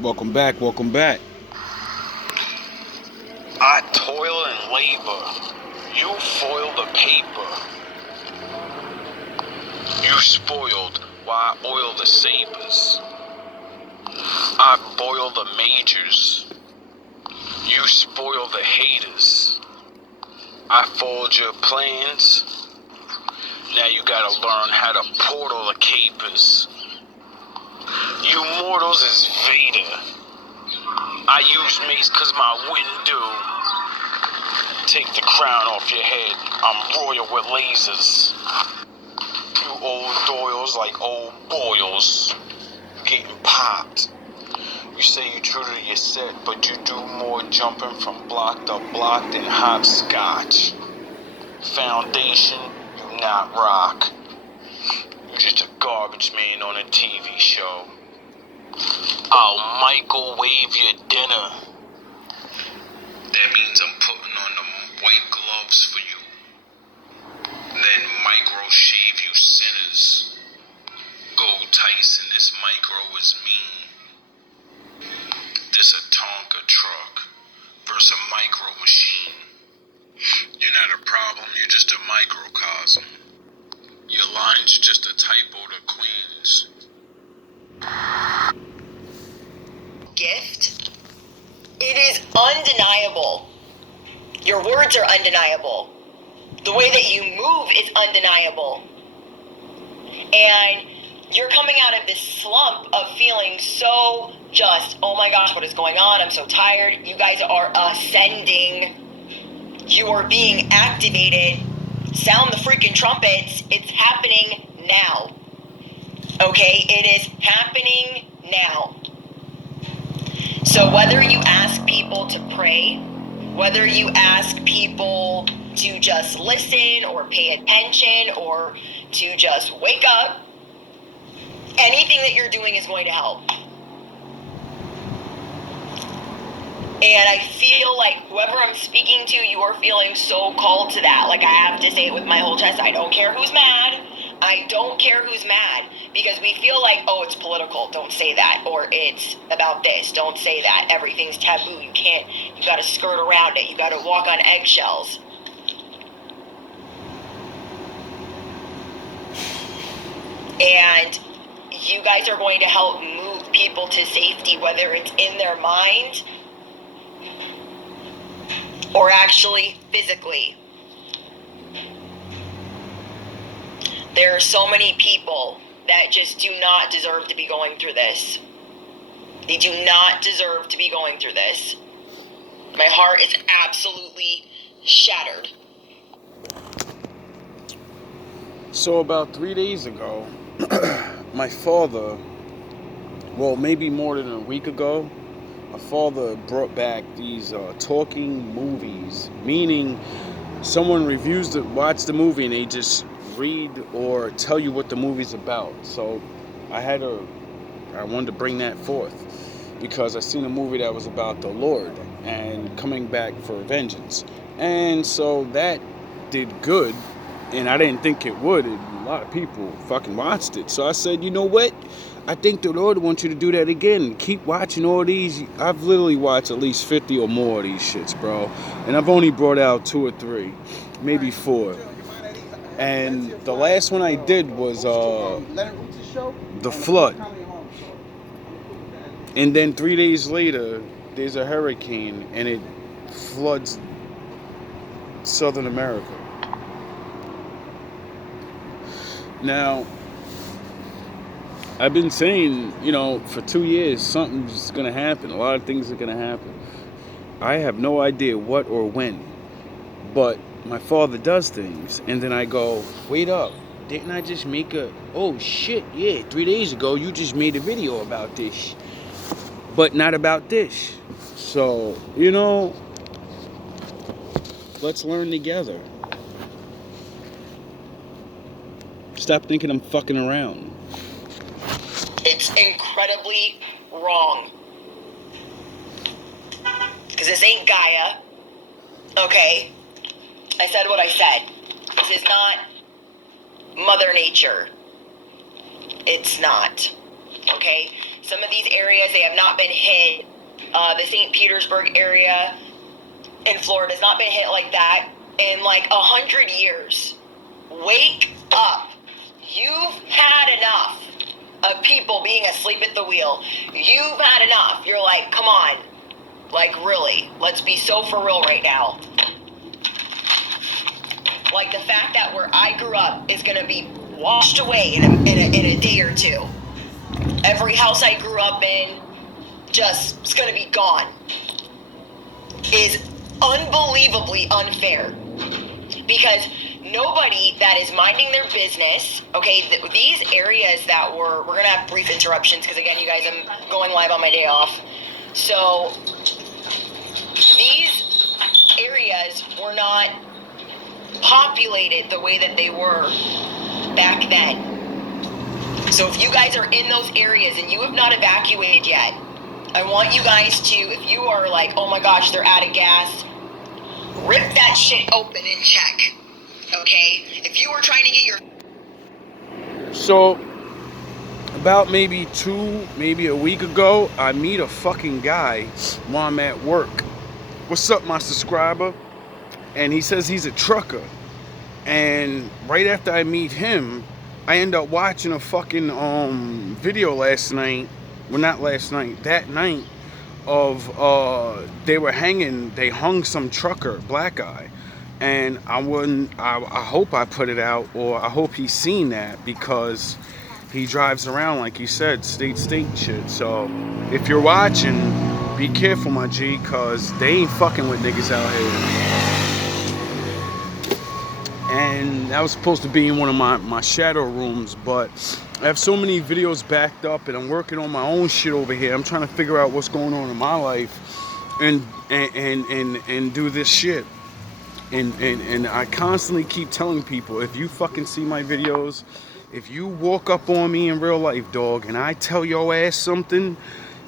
Welcome back, welcome back. I toil and labor. You foil the paper. You spoiled while I oil the sabers. I boil the majors. You spoil the haters. I forge your plans. Now you gotta learn how to portal the capers. You mortals is Vader. I use mace cause my wind do. Take the crown off your head. I'm royal with lasers. You old doyles like old boils. Getting popped. You say you true to your set, but you do more jumping from block to block than hopscotch. Foundation, you not rock. You just a garbage man on a TV show. I'll microwave your dinner. That means I'm putting on the white gloves for you. Then micro shave you sinners. Go Tyson, this micro is mean. This a Tonka truck versus a micro machine. You're not a problem, you're just a microcosm. Your line's just a typo to Queens. Gift? It is undeniable. Your words are undeniable. The way that you move is undeniable. And you're coming out of this slump of feeling so just, oh my gosh, what is going on? I'm so tired. You guys are ascending. You are being activated. Sound the freaking trumpets. It's happening now. Okay? It is happening now. So whether you ask people to pray, whether you ask people to just listen or pay attention or to just wake up, anything that you're doing is going to help. And I feel like whoever I'm speaking to, you are feeling so called to that. Like I have to say it with my whole chest. I don't care who's mad. I don't care who's mad. Because we feel like, oh, it's political. Don't say that. Or it's about this. Don't say that. Everything's taboo. You got to skirt around it. You got to walk on eggshells. And you guys are going to help move people to safety, whether it's in their mind or actually physically. There are so many people that just do not deserve to be going through this. They do not deserve to be going through this. My heart is absolutely shattered. So about 3 days ago, my father, well, maybe more than a week ago, my father brought back these talking movies, meaning someone watch the movie and they just read or tell you what the movie's about. So I wanted to bring that forth because I seen a movie that was about the Lord and coming back for vengeance. And so that did good, and I didn't think it would. A lot of people fucking watched it. So I said, you know what? I think the Lord wants you to do that again. Keep watching all these. I've literally watched at least 50 or more of these shits, bro. And I've only brought out 2 or 3, maybe 4. And the last one I did was the flood. And then 3 days later, there's a hurricane and it floods Southern America. Now, I've been saying, for 2 years, something's going to happen. A lot of things are going to happen. I have no idea what or when. But my father does things. And then I go, wait up. Didn't I just make oh shit, yeah, 3 days ago, you just made a video about this. But not about this. So, let's learn together. Stop thinking I'm fucking around. It's incredibly wrong. Because this ain't Gaia. Okay? I said what I said. This is not Mother Nature. It's not. Okay? Some of these areas, they have not been hit. The St. Petersburg area in Florida has not been hit like that in like 100 years. Wake up. You've had enough of people being asleep at the wheel. You've had enough. You're like, come on. Like, really. Let's be so for real right now. Like, the fact that where I grew up is going to be washed away in a day or two. Every house I grew up in just is going to be gone. Is unbelievably unfair. Because nobody that is minding their business, okay, these areas that we're going to have brief interruptions because, again, you guys, I'm going live on my day off. So, these areas were not populated the way that they were back then. So if you guys are in those areas and you have not evacuated yet, I want you guys to, if you are like, oh my gosh, they're out of gas, rip that shit open and check. Okay? If you were trying to get your... So, about maybe a week ago, I meet a fucking guy while I'm at work. What's up, my subscriber? And he says he's a trucker. And right after I meet him, I end up watching a fucking video last night. Well, not last night, that night, of they hung some trucker, black guy. And I hope I put it out, or I hope he's seen that, because he drives around, like you said, state shit. So if you're watching, be careful, my G, cause they ain't fucking with niggas out here. And that was supposed to be in one of my shadow rooms, but I have so many videos backed up, and I'm working on my own shit over here. I'm trying to figure out what's going on in my life, and do this shit. And I constantly keep telling people, if you fucking see my videos, if you walk up on me in real life, dog, and I tell your ass something,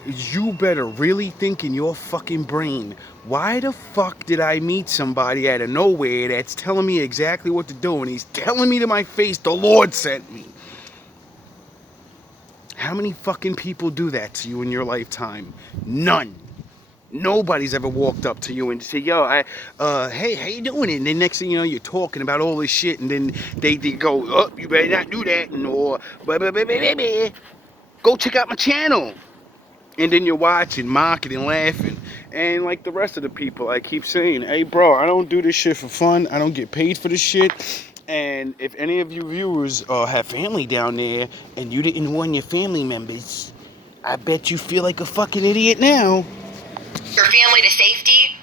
you better really think in your fucking brain, why the fuck did I meet somebody out of nowhere that's telling me exactly what to do, and he's telling me to my face the Lord sent me? How many fucking people do that to you in your lifetime? None. Nobody's ever walked up to you and say, yo, hey, how you doing? And then next thing you know, you're talking about all this shit, and then they go, oh, you better not do that, or go check out my channel. And then you're watching, mocking, and laughing. And like the rest of the people, I keep saying, hey, bro, I don't do this shit for fun. I don't get paid for this shit. And if any of you viewers have family down there and you didn't warn your family members, I bet you feel like a fucking idiot now. Your family to safety?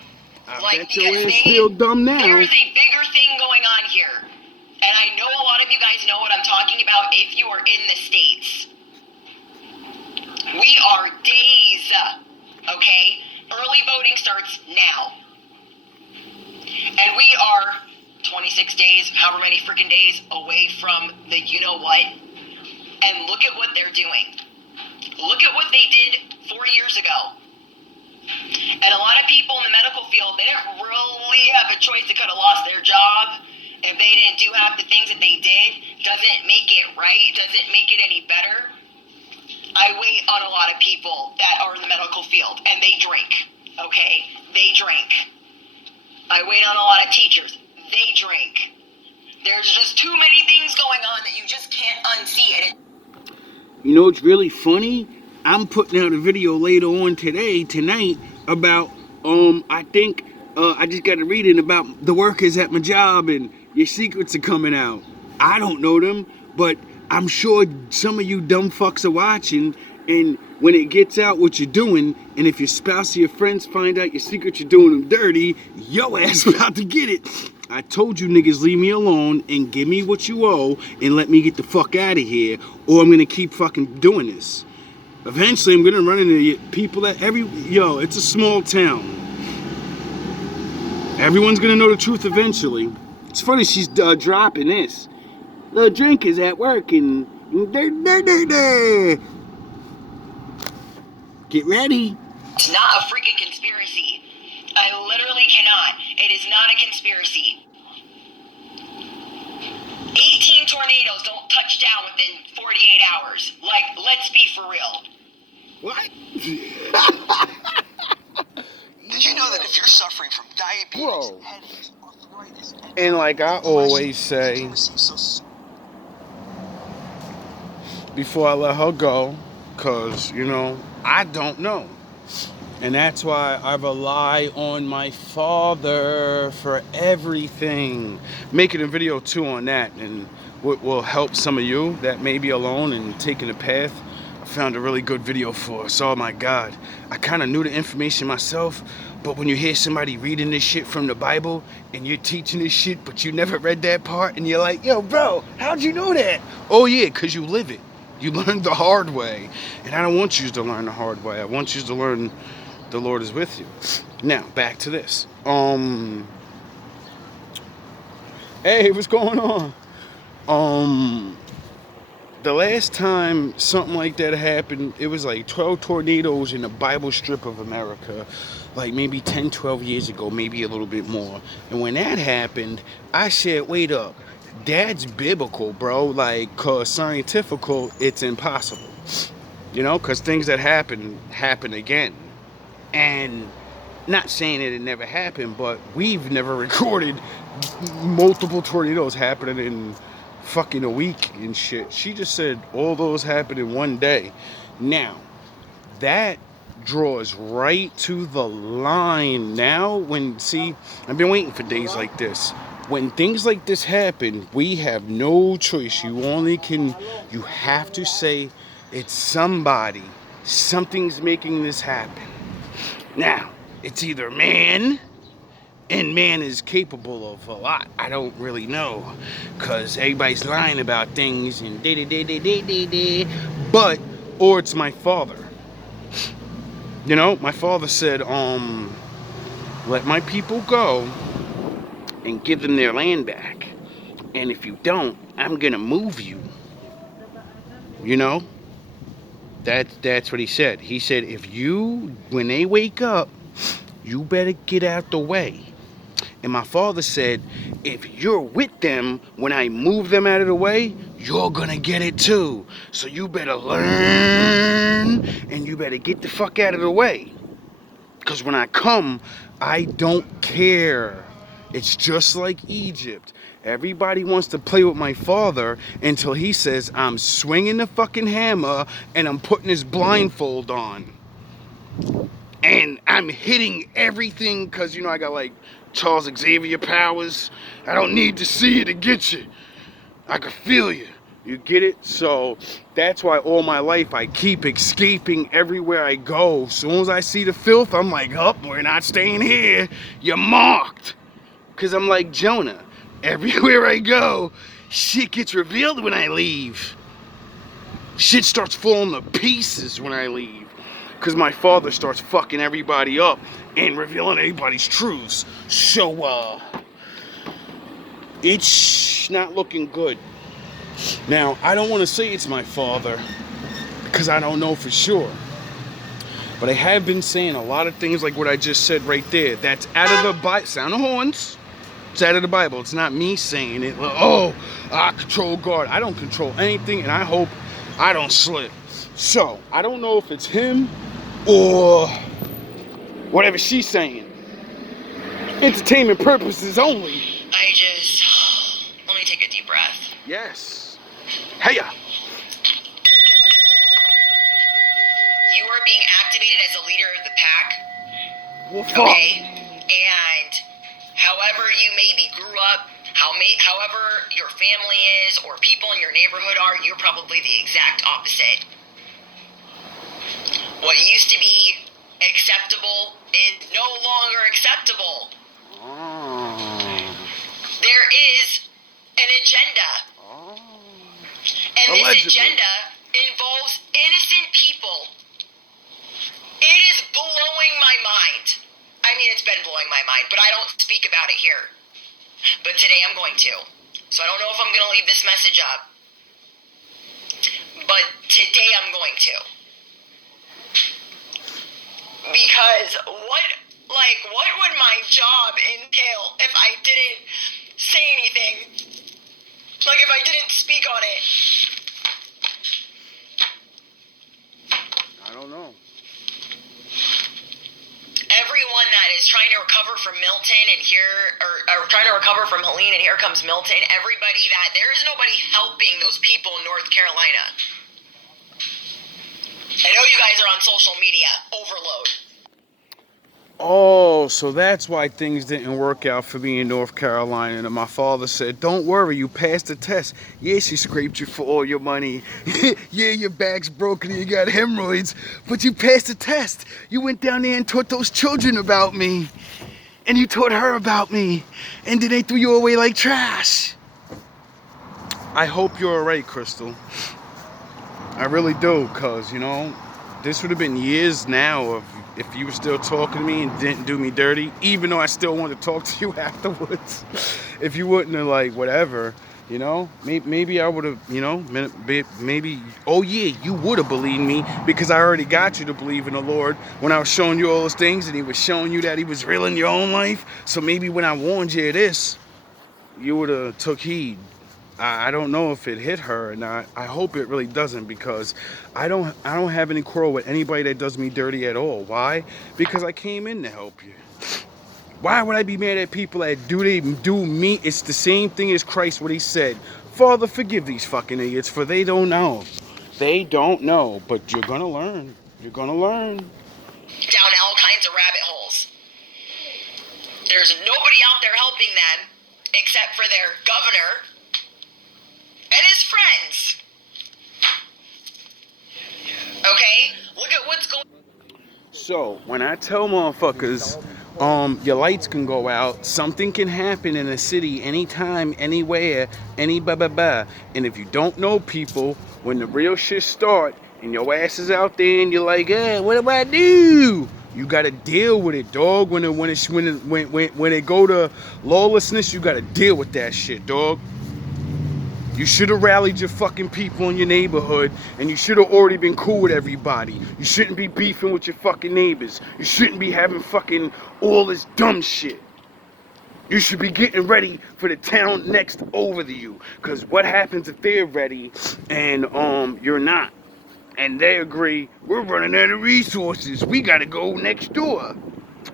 I like, bet your ass feel dumb now. There is a bigger thing going on here. And I know a lot of you guys know what I'm talking about if you are in the States. We are days, okay? Early voting starts now. And we are 26 days, however many freaking days, away from the you-know-what. And look at what they're doing. Look at what they did 4 years ago. And a lot of people in the medical field, they didn't really have a choice. They could have lost their job if they didn't do half the things that they did. Doesn't make it right. Doesn't make it any better. I wait on a lot of people that are in the medical field, and they drink, okay? They drink. I wait on a lot of teachers. They drink. There's just too many things going on that you just can't unsee it. You know what's really funny? I'm putting out a video later on tonight, about, I think, I just got a reading about the workers at my job, and your secrets are coming out. I don't know them, but I'm sure some of you dumb fucks are watching, and when it gets out what you're doing, and if your spouse or your friends find out your secret, you're doing them dirty, your ass about to get it. I told you niggas, leave me alone and give me what you owe and let me get the fuck out of here, or I'm gonna keep fucking doing this. Eventually, I'm gonna run into people that it's a small town. Everyone's gonna know the truth eventually. It's funny, she's dropping this. The drinkers at work and get ready. It's not a freaking conspiracy. I literally cannot. It is not a conspiracy. 18 tornadoes don't touch down within 48 hours. Like, let's be for real. What? Did you know that if you're suffering from diabetes, Bro. headaches, arthritis, And like I always say, you receive before I let her go, because, I don't know. And that's why I rely on my father for everything. Making a video too on that, and what will help some of you that may be alone and taking a path. I found a really good video for us. Oh my God. I kind of knew the information myself, but when you hear somebody reading this shit from the Bible and you're teaching this shit, but you never read that part, and you're like, yo, bro, how'd you know that? Oh yeah, because you live it. You learned the hard way. And I don't want you to learn the hard way. I want you to learn the Lord is with you. Now, back to this. Hey, what's going on? The last time something like that happened, it was like 12 tornadoes in the Bible strip of America, like maybe 10, 12 years ago, maybe a little bit more. And when that happened, I said, wait up, that's biblical, bro. Like, cause scientifical, it's impossible. Cause things that happen again. And not saying that it never happened, but we've never recorded multiple tornadoes happening in fucking a week and shit. She just said all those happened in one day. Now, that draws right to the line. Now, I've been waiting for days like this. When things like this happen, we have no choice. You have to say it's somebody. Something's making this happen. Now, it's either man, and man is capable of a lot. I don't really know, because everybody's lying about things and but, or it's my father. My father said, let my people go and give them their land back. And if you don't, I'm gonna move you. You know? That's what he said. He said, when they wake up, you better get out the way. And my father said, if you're with them when I move them out of the way, you're gonna get it too. So you better learn and you better get the fuck out of the way. Because when I come, I don't care. It's just like Egypt. Everybody wants to play with my father until he says, I'm swinging the fucking hammer and I'm putting his blindfold on. And I'm hitting everything because, I got like Charles Xavier powers. I don't need to see you to get you. I can feel you. You get it? So that's why all my life I keep escaping everywhere I go. As soon as I see the filth, I'm like, oh, we're not staying here. You're marked. Because I'm like Jonah. Everywhere I go, shit gets revealed when I leave. Shit starts falling to pieces when I leave. Because my father starts fucking everybody up and revealing everybody's truths. So, it's not looking good. Now, I don't want to say it's my father because I don't know for sure. But I have been saying a lot of things like what I just said right there. That's out of the Bible. Sound of horns. It's out of the Bible. It's not me saying it. Oh, I control God. I don't control anything, and I hope I don't slip. So, I don't know if it's him or whatever she's saying. Entertainment purposes only. Let me take a deep breath. Yes. Heya. You are being activated as a leader of the pack. Well, fuck. Okay? And however you maybe grew up, however your family is, or people in your neighborhood are, you're probably the exact opposite. What used to be acceptable is no longer acceptable. Oh. There is an agenda. Oh. And Allegedly. this agenda involves innocent people. It is blowing my mind. I mean, it's been blowing my mind, but I don't speak about it here. But today I'm going to. So I don't know if I'm going to leave this message up. But today I'm going to. Because what would my job entail if I didn't say anything? Like if I didn't speak on it? I don't know. Everyone that is trying to recover from Milton and or trying to recover from Helene and here comes Milton, there is nobody helping those people in North Carolina. I know you guys are on social media overload. Oh, so that's why things didn't work out for me in North Carolina. And my father said, don't worry, you passed the test. Yeah, she scraped you for all your money. Yeah, your back's broken and you got hemorrhoids, but you passed the test. You went down there and taught those children about me. And you taught her about me. And then they threw you away like trash. I hope you're all right, Crystal. I really do, because, you know, this would have been years now of if you were still talking to me and didn't do me dirty, even though I still wanted to talk to you afterwards. If you wouldn't have, like, whatever, you know, maybe I would have, you know, maybe, oh yeah, you would have believed me because I already got you to believe in the Lord when I was showing you all those things and he was showing you that he was real in your own life. So maybe when I warned you of this, you would have took heed. I don't know if it hit her or not. I hope it really doesn't, because I don't have any quarrel with anybody that does me dirty at all. Why? Because I came in to help you. Why would I be mad at people that do me? It's the same thing as Christ, what he said. Father, forgive these fucking idiots, for they don't know. They don't know, but you're gonna learn. You're gonna learn. Down all kinds of rabbit holes. There's nobody out there helping them except for their governor and his friends. Okay? Look at what's going on. So, when I tell motherfuckers, your lights can go out, something can happen in a city anytime, anywhere, any blah blah blah. And if you don't know people, when the real shit start and your ass is out there and you're like, what do I do? You gotta deal with it, dog. When it go to lawlessness, you gotta deal with that shit, dog. You should have rallied your fucking people in your neighborhood, and you should have already been cool with everybody. You shouldn't be beefing with your fucking neighbors. You shouldn't be having fucking all this dumb shit. You should be getting ready for the town next over to you. Because what happens if they're ready and you're not? And they agree, we're running out of resources. We gotta go next door.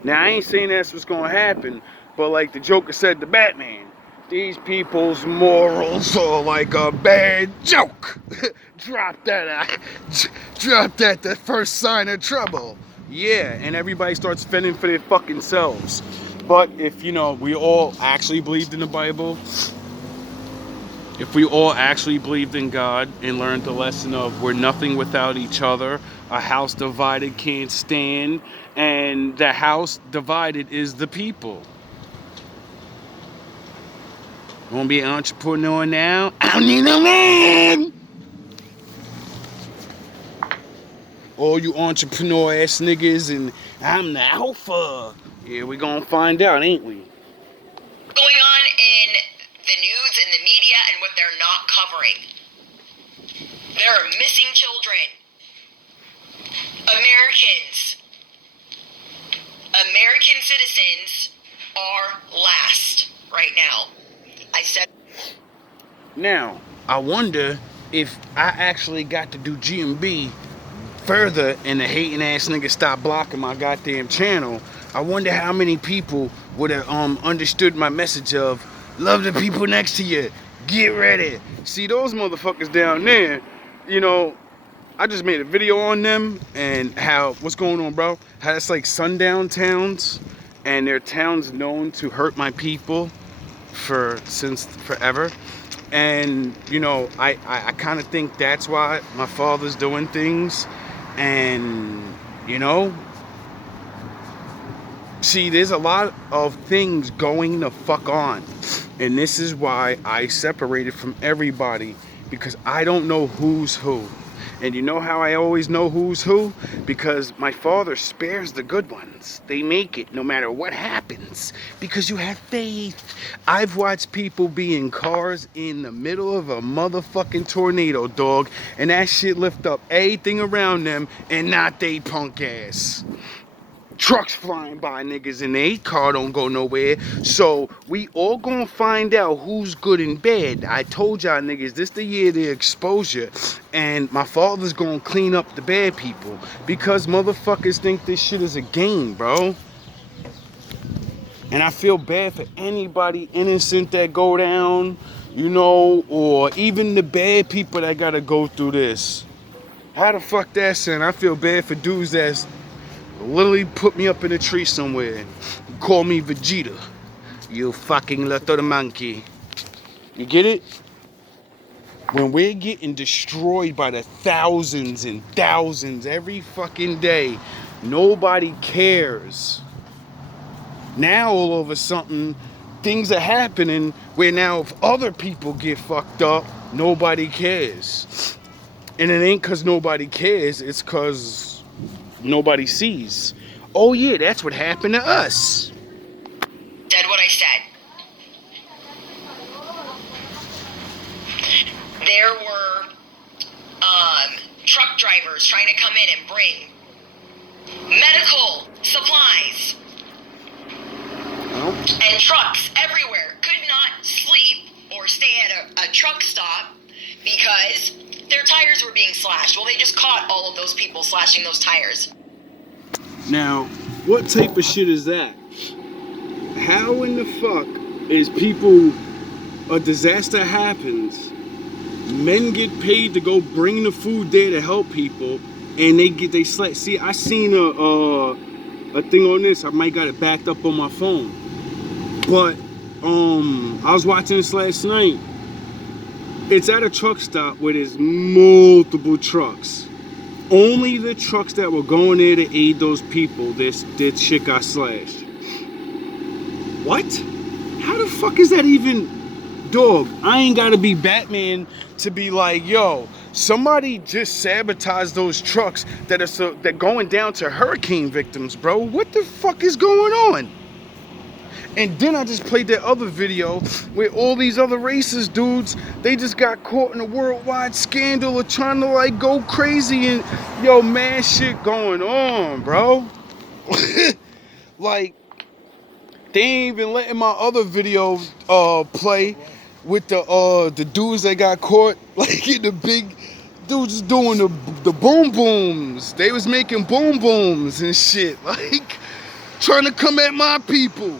Now, I ain't saying that's what's gonna happen, but like the Joker said to Batman, these people's morals are like a bad joke. Drop that the first sign of trouble. Yeah, and everybody starts fending for their fucking selves. But if, you know, we all actually believed in the Bible, if we all actually believed in God and learned the lesson of we're nothing without each other, a house divided can't stand, and the house divided is the people. Want to be an entrepreneur now? I don't need no man! All you entrepreneur ass niggas, and I'm the alpha. Yeah, we gonna find out, ain't we? Going on in the news and the media and what they're not covering. There are missing children. American citizens are last right now. I said. Now, I wonder if I actually got to do GMB further and the hating ass nigga stopped blocking my goddamn channel. I wonder how many people would have understood my message of love the people next to you. Get ready. See, those motherfuckers down there, you know, I just made a video on them and how, what's going on, bro? How it's like sundown towns, and they're towns known to hurt my people since forever. And, you know, I kind of think that's why my father's doing things. And, you know, see, there's a lot of things going the fuck on. And this is why I separated from everybody, because I don't know who's who. And you know how I always know who's who? Because my father spares the good ones. They make it no matter what happens, because you have faith. I've watched people be in cars in the middle of a motherfucking tornado, dog, and that shit lift up everything around them and not they punk ass. Trucks flying by niggas and they car don't go nowhere. So we all gonna find out who's good and bad. I told y'all niggas this the year of the exposure. And my father's gonna clean up the bad people. Because motherfuckers think this shit is a game, bro. And I feel bad for anybody innocent that go down, you know, or even the bad people that gotta go through this. How the fuck that sound? I feel bad for dudes that's literally put me up in a tree somewhere. Call me Vegeta. You fucking little monkey. You get it? When we're getting destroyed by the thousands and thousands every fucking day, nobody cares. Now all of a sudden, things are happening where now if other people get fucked up, nobody cares. And it ain't cause nobody cares, it's cause nobody sees. Oh yeah, that's what happened to us. Said what I said. There were truck drivers trying to come in and bring medical supplies. And trucks everywhere could not sleep or stay at a truck stop because their tires were being slashed. Well, they just caught all of those people slashing those tires. Now, what type of shit is that? How in the fuck is people, a disaster happens, men get paid to go bring the food there to help people, and they slash. See, I seen a thing on this. I might got it backed up on my phone, but I was watching this last night. It's at a truck stop where there's multiple trucks. Only the trucks that were going there to aid those people, this shit got slashed. What? How the fuck is that even? Dog, I ain't gotta be Batman to be like, yo, somebody just sabotaged those trucks that going down to hurricane victims, bro. What the fuck is going on? And then I just played that other video where all these other racist dudes, they just got caught in a worldwide scandal of trying to like go crazy and yo, man, shit going on, bro. Like, they ain't even letting my other video play with the dudes that got caught, like in the big dudes doing the boom booms. They was making boom booms and shit, like trying to come at my people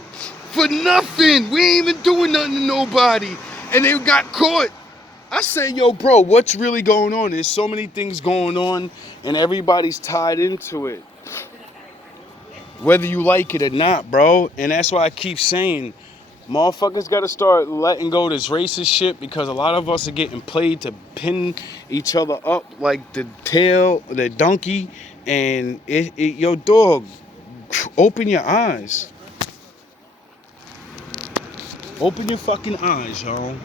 for nothing. We ain't even doing nothing to nobody, and they got caught. I said, yo, bro, what's really going on? There's so many things going on, and everybody's tied into it, whether you like it or not, bro. And that's why I keep saying, motherfuckers gotta start letting go of this racist shit, because a lot of us are getting played to pin each other up like the tail, the donkey, and yo, dog, open your eyes. Open your fucking eyes, y'all.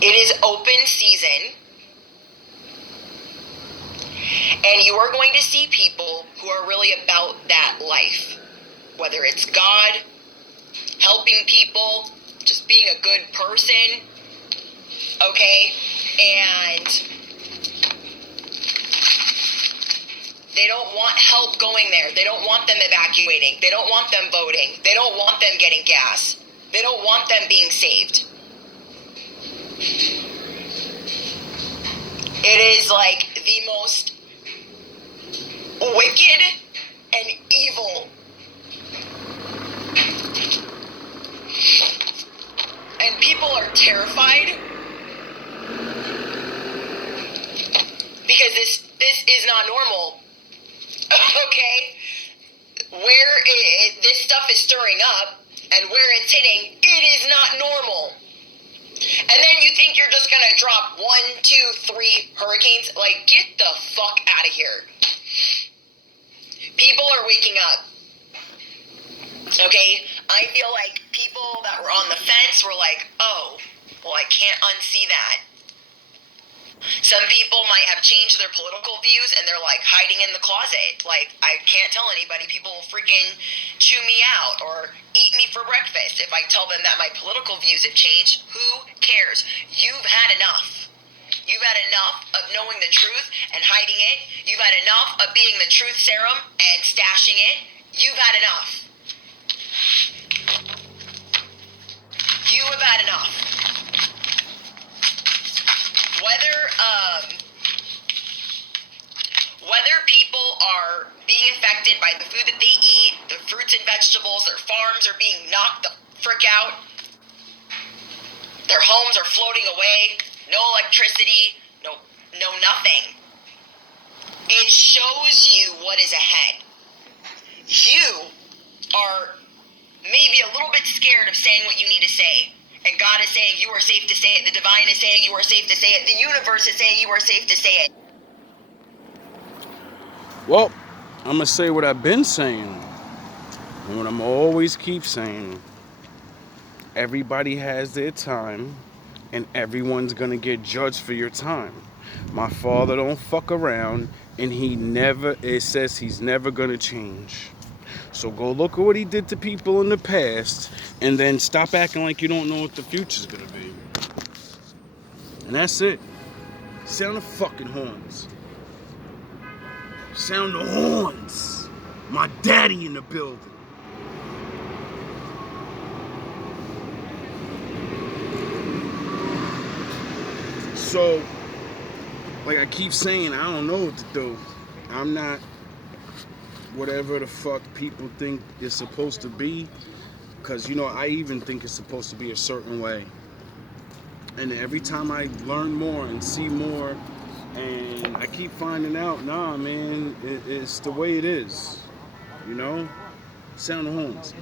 It is open season. And you are going to see people who are really about that life. Whether it's God, helping people, just being a good person, okay? And they don't want help going there. They don't want them evacuating. They don't want them voting. They don't want them getting gas. They don't want them being saved. It is like the most wicked and evil and people are terrified because this is not normal. Okay, this stuff is stirring up and where it's hitting, it is not normal. And then you think you're just gonna drop 1, 2, 3 hurricanes? Like, get the fuck out of here. People are waking up. Okay? I feel like people that were on the fence were like, oh, well, I can't unsee that. Some people might have changed their political views and they're like hiding in the closet. Like, I can't tell anybody. People will freaking chew me out or eat me for breakfast if I tell them that my political views have changed. Who cares? You've had enough. You've had enough of knowing the truth and hiding it. You've had enough of being the truth serum and stashing it. You've had enough. You have had enough. Whether people are being infected by the food that they eat, the fruits and vegetables, their farms are being knocked the frick out, their homes are floating away, no electricity, no nothing. It shows you what is ahead. You are maybe a little bit scared of saying what you need to say. And God is saying you are safe to say it. The divine is saying you are safe to say it. The universe is saying you are safe to say it. Well, I'm going to say what I've been saying. And what I'm always keep saying. Everybody has their time. And everyone's going to get judged for your time. My father don't fuck around. And it says he's never going to change. So go look at what he did to people in the past. And then stop acting like you don't know what the future's going to be. And that's it. Sound the fucking horns. Sound the horns. My daddy in the building. So, like I keep saying, I don't know what to do. I'm not whatever the fuck people think it's supposed to be. Because, I even think it's supposed to be a certain way. And every time I learn more and see more, and I keep finding out, nah, man, it's the way it is. Sound the horns.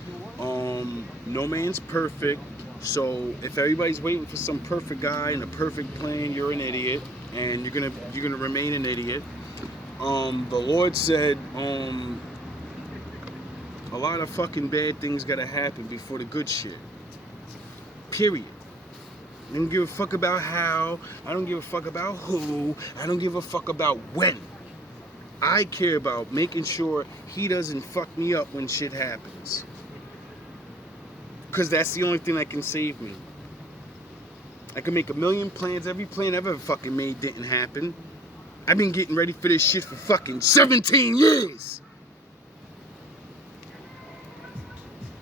No man's perfect. So if everybody's waiting for some perfect guy and a perfect plan, you're an idiot, and you're gonna remain an idiot. The Lord said, a lot of fucking bad things gotta happen before the good shit. Period. I don't give a fuck about how. I don't give a fuck about who. I don't give a fuck about when. I care about making sure he doesn't fuck me up when shit happens. Because that's the only thing that can save me. I can make a million plans. Every plan I've ever fucking made didn't happen. I've been getting ready for this shit for fucking 17 years.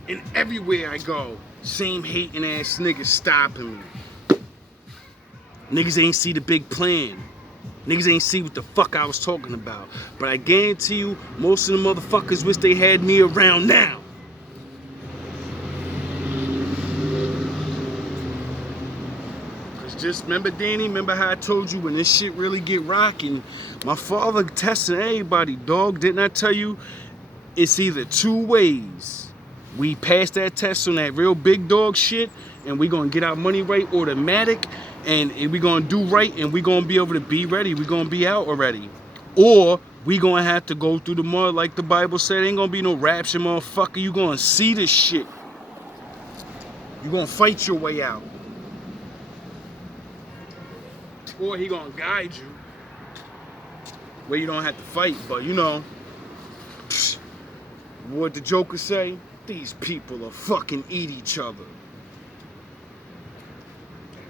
And everywhere I go, same hating ass niggas stopping me. Niggas ain't see the big plan. Niggas ain't see what the fuck I was talking about. But I guarantee you, most of the motherfuckers wish they had me around now. Cause just remember, Danny, remember how I told you when this shit really get rocking, my father testing everybody, dog. Didn't I tell you it's either two ways? We pass that test on that real big dog shit, and we gonna get our money right automatic, and we gonna do right, and we gonna be able to be ready. We gonna be out already. Or we gonna have to go through the mud like the Bible said. Ain't gonna be no rapture, motherfucker. You gonna see this shit. You gonna fight your way out. Or he gonna guide you where you don't have to fight, but what the Joker say? These people will fucking eat each other.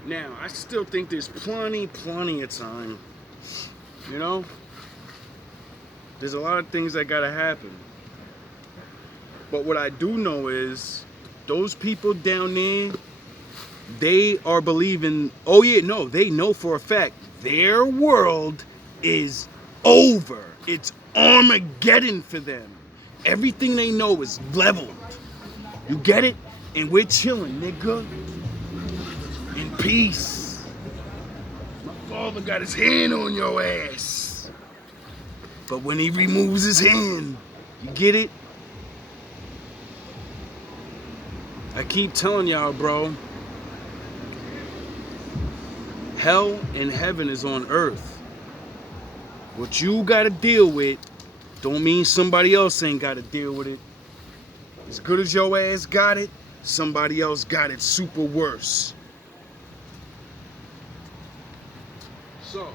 Now, I still think there's plenty of time. There's a lot of things that gotta happen. But what I do know is, those people down there, they are believing, they know for a fact, their world is over. It's Armageddon for them. Everything they know is leveled. You get it? And we're chilling, nigga. In peace. My father got his hand on your ass. But when he removes his hand, you get it? I keep telling y'all, bro. Hell and heaven is on earth. What you gotta deal with don't mean somebody else ain't gotta deal with it. As good as your ass got it, somebody else got it super worse. So,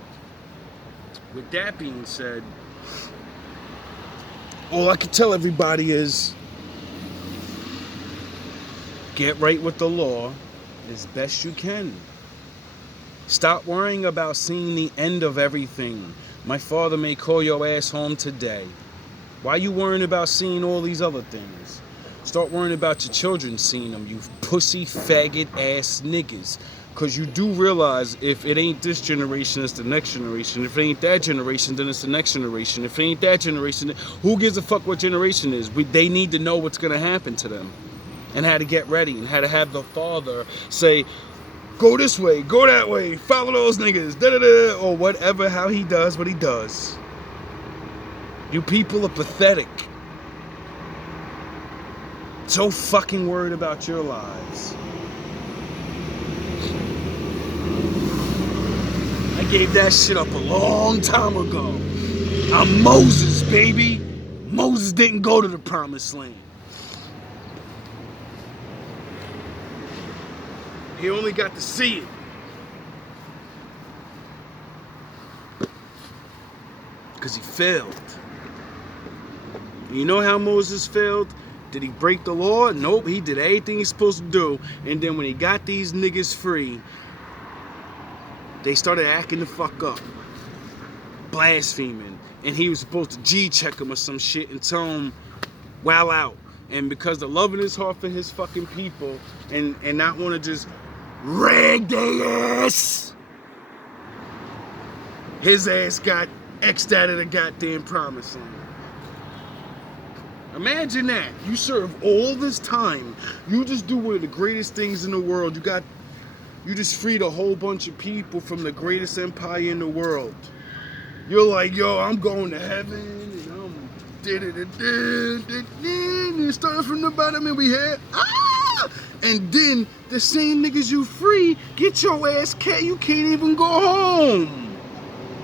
with that being said, all I can tell everybody is get right with the law as best you can. Stop worrying about seeing the end of everything. My father may call your ass home today. Why you worrying about seeing all these other things? Start worrying about your children seeing them, you pussy faggot ass niggas. Because you do realize if it ain't this generation, it's the next generation. If it ain't that generation, then it's the next generation. If it ain't that generation, who gives a fuck what generation it is? They need to know what's going to happen to them. And how to get ready. And how to have the father say, go this way, go that way, follow those niggas, da-da-da, or whatever, how he does what he does. You people are pathetic. So fucking worried about your lives. I gave that shit up a long time ago. I'm Moses, baby. Moses didn't go to the promised land. He only got to see it. Because he failed. You know how Moses failed? Did he break the law? Nope, he did everything he's supposed to do. And then when he got these niggas free, they started acting the fuck up. Blaspheming. And he was supposed to G-check him or some shit and tell him, wow out. And because of love in his heart for his fucking people and not want to just rag their ass, his ass got X'd out of the goddamn promised land. Imagine that. You serve all this time. You just do one of the greatest things in the world. You just freed a whole bunch of people from the greatest empire in the world. You're like, yo, I'm going to heaven, and I'm and starting from the bottom, and we had and then the same niggas you free get your ass cat. You can't even go home.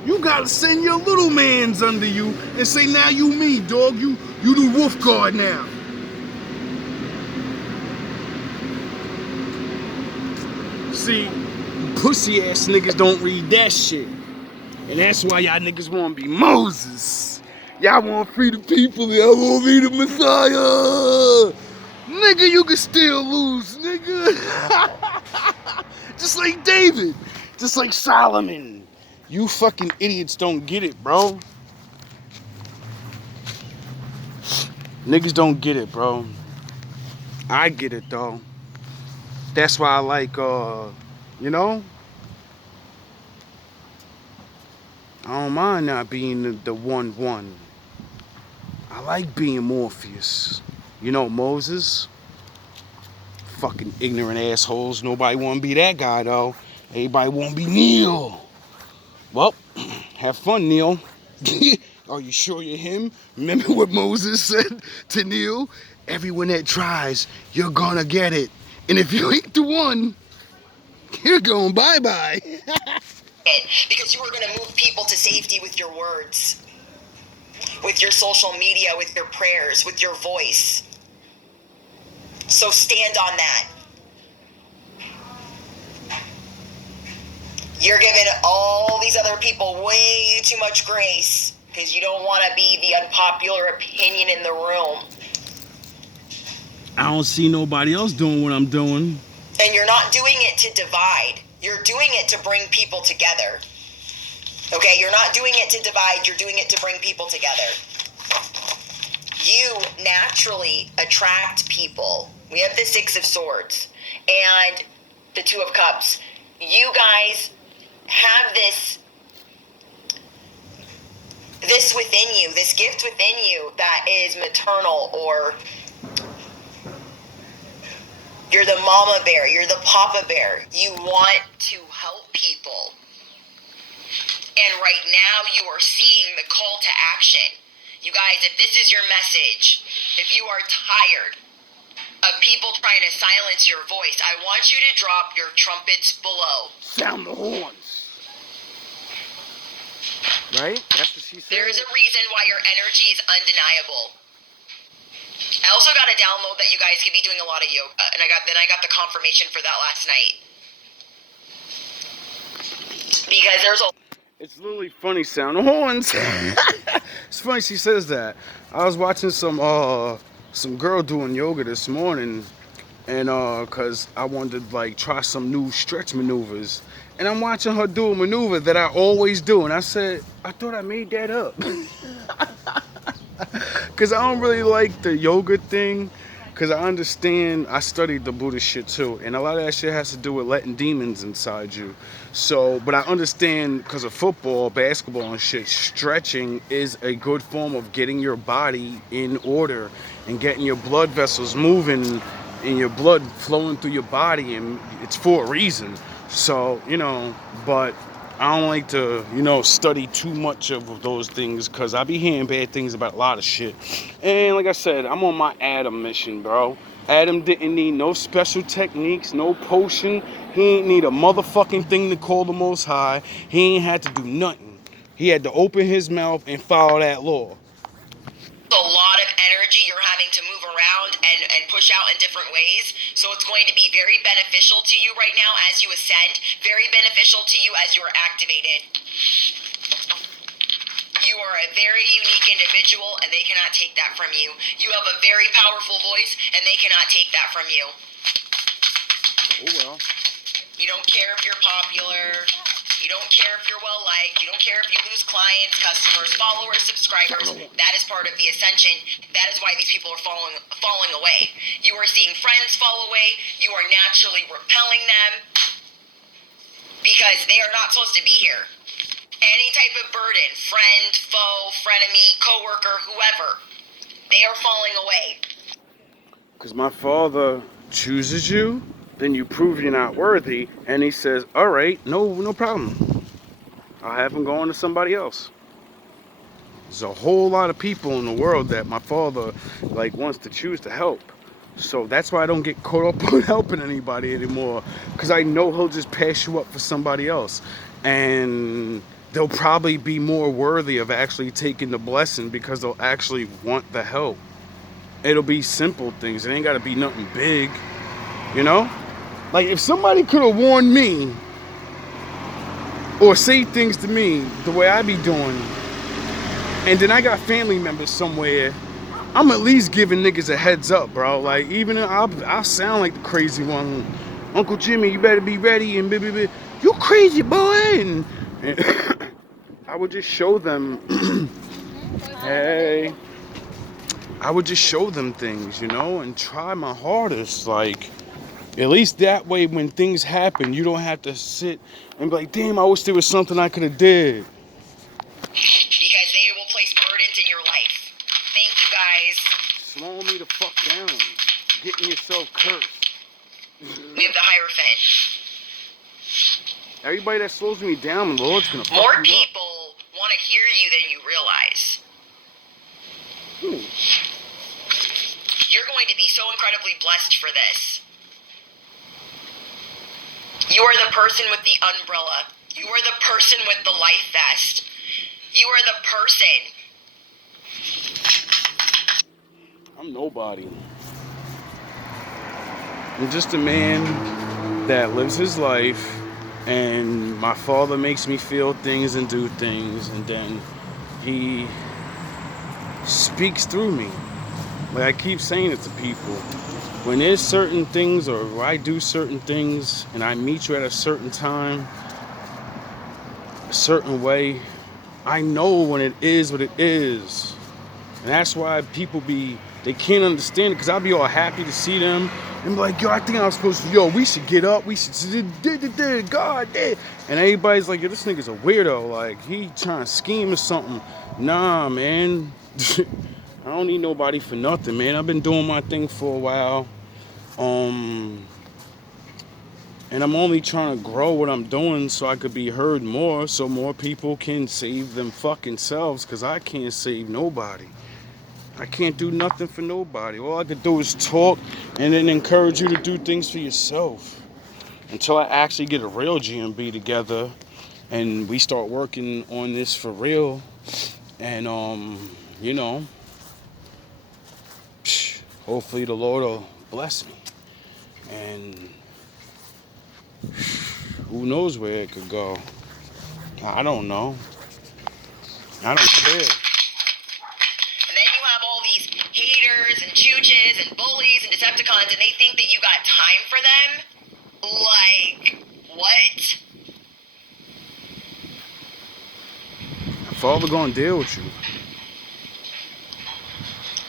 You gotta send your little mans under you and say, now you me, dog. You the wolf guard now. See, pussy ass niggas don't read that shit. And that's why y'all niggas wanna be Moses. Y'all wanna free the people, y'all wanna be the Messiah. Nigga, you can still lose, nigga. Just like David. Just like Solomon. You fucking idiots don't get it, bro. Niggas don't get it, bro. I get it, though. That's why I like, you know? I don't mind not being the 1-1. I like being Morpheus. You know, Moses? Fucking ignorant assholes. Nobody want to be that guy, though. Everybody want to be Neil. Well, have fun, Neil. Are you sure you're him? Remember what Moses said to Neil? Everyone that tries, you're gonna get it. And if you ain't the one, you're going bye-bye. Because you are going to move people to safety with your words, with your social media, with your prayers, with your voice. So stand on that. You're giving all these other people way too much grace because you don't want to be the unpopular opinion in the room. I don't see nobody else doing what I'm doing. And you're not doing it to divide. You're doing it to bring people together. Okay, you're not doing it to divide. You're doing it to bring people together. You naturally attract people. We have the 6 of Swords and the 2 of Cups. You guys have this within you, this gift within you that is maternal, or you're the mama bear, you're the papa bear. You want to help people. And right now you are seeing the call to action. You guys, if this is your message, if you are tired of people trying to silence your voice, I want you to drop your trumpets below. Sound the horns. Right? That's what she said. There is a reason why your energy is undeniable. I also got a download that you guys could be doing a lot of yoga, and I got the confirmation for that last night. Because there's a... It's literally funny, sound the horns. It's funny she says that. I was watching some girl doing yoga this morning, and cause I wanted to like try some new stretch maneuvers, And I'm watching her do a maneuver that I always do. And I said, I thought I made that up. Because I don't really like the yoga thing. Because I understand, I studied the Buddhist shit too. And a lot of that shit has to do with letting demons inside you. So, but I understand because of football, basketball, and shit, stretching is a good form of getting your body in order and getting your blood vessels moving and your blood flowing through your body. And it's for a reason. So, but I don't like to, study too much of those things because I be hearing bad things about a lot of shit. And like I said, I'm on my Adam mission, bro. Adam didn't need no special techniques, no potion. He ain't need a motherfucking thing to call the Most High. He ain't had to do nothing. He had to open his mouth and follow that law. A lot of energy you're having to move around and push out in different ways. So it's going to be very beneficial to you right now as you ascend, very beneficial to you as you're activated. You are a very unique individual and they cannot take that from you. You have a very powerful voice and they cannot take that from you. Oh well. You don't care if you're popular. You don't care if you're well liked. You don't care if you lose clients, customers, followers, subscribers. That is part of the ascension. That is why these people are falling away. You are seeing friends fall away. You are naturally repelling them because they are not supposed to be here. Any type of burden, friend, foe, frenemy, coworker, whoever, they are falling away. Because my Father chooses you, then you prove you're not worthy, and he says, all right, no problem. I'll have him go on to somebody else. There's a whole lot of people in the world that my Father wants to choose to help. So that's why I don't get caught up on helping anybody anymore, because I know he'll just pass you up for somebody else. And they'll probably be more worthy of actually taking the blessing because they'll actually want the help. It'll be simple things. It ain't got to be nothing big, Like if somebody could have warned me or say things to me the way I be doing, and then I got family members somewhere, I'm at least giving niggas a heads up, bro. Like even I'll sound like the crazy one. Uncle Jimmy, you better be ready and blah. You crazy boy, and I would just show them. Hey. I would just show them things, and try my hardest. Like, at least that way when things happen, you don't have to sit and be like, damn, I wish there was something I could have did. Because they will place burdens in your life. Thank you guys. Slowing me the fuck down. Getting yourself cursed. We have the Hierophant. Everybody that slows me down, the Lord's gonna fuck you up. More people want to hear you than you realize. You're going to be so incredibly blessed for this. You are the person with the umbrella. You are the person with the life vest. You are the person. I'm nobody. I'm just a man that lives his life, and my Father makes me feel things and do things, and then he speaks through me. Like I keep saying it to people, when there's certain things or I do certain things and I meet you at a certain time, a certain way, I know when it is what it is. And that's why people they can't understand it, because I'll be all happy to see them and be like, yo, I think I'm supposed to, we should get up, we should, God damn. And everybody's like, yo, this nigga's a weirdo, like he trying to scheme or something. Nah, man. I don't need nobody for nothing, man. I've been doing my thing for a while. And I'm only trying to grow what I'm doing so I could be heard more, so more people can save them fucking selves, because I can't save nobody. I can't do nothing for nobody. All I could do is talk and then encourage you to do things for yourself. Until I actually get a real GMB together and we start working on this for real. And, hopefully the Lord will bless me. And who knows where it could go. I don't know. I don't care. And then you have all these haters and chooches and bullies and Decepticons, and they think that you got time for them? Like, what? Father gonna deal with you.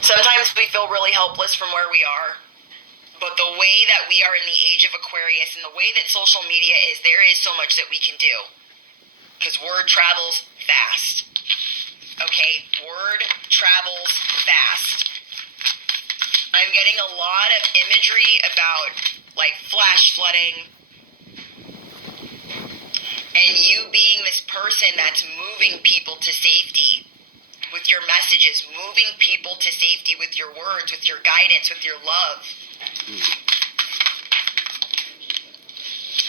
Sometimes we feel really helpless from where we are. But the way that we are in the age of Aquarius and the way that social media is, there is so much that we can do. Because word travels fast. Okay? Word travels fast. I'm getting a lot of imagery about, like, flash flooding. And you being this person that's moving people to safety with your messages, moving people to safety with your words, with your guidance, with your love.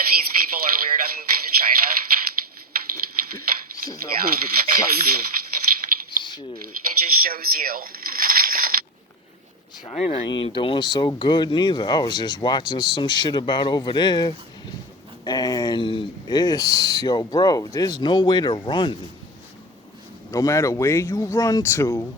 These people are weird. I'm moving to China. I'm moving to China. Shit. It just shows you. China ain't doing so good neither. I was just watching some shit about over there. And it's, yo, bro, there's no way to run. No matter where you run to,